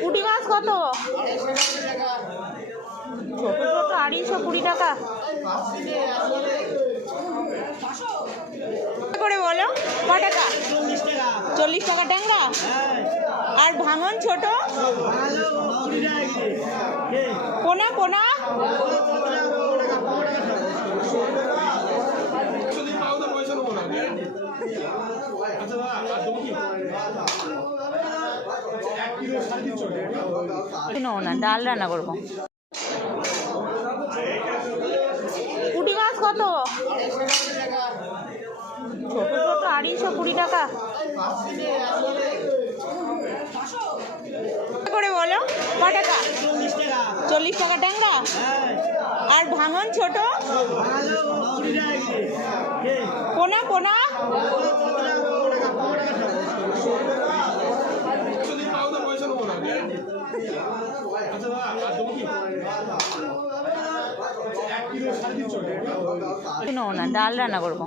পুঁটি মাছ কত? ছোট ছোট 220 টাকা করে বলো। ক টাকা? 40 টাকা ট্যাংরা। আর ভাঙন ছোট পোনা পোনা না, ডাল রান্না করবো। পুঁটি মাছ কত? ছোট ছোট 220 টাকা করে বলো। ক টাকা? 40 টাকা ট্যাংরা। আর ভাঙন ছোট পোনা পোনা না, ডাল রান্না করবো।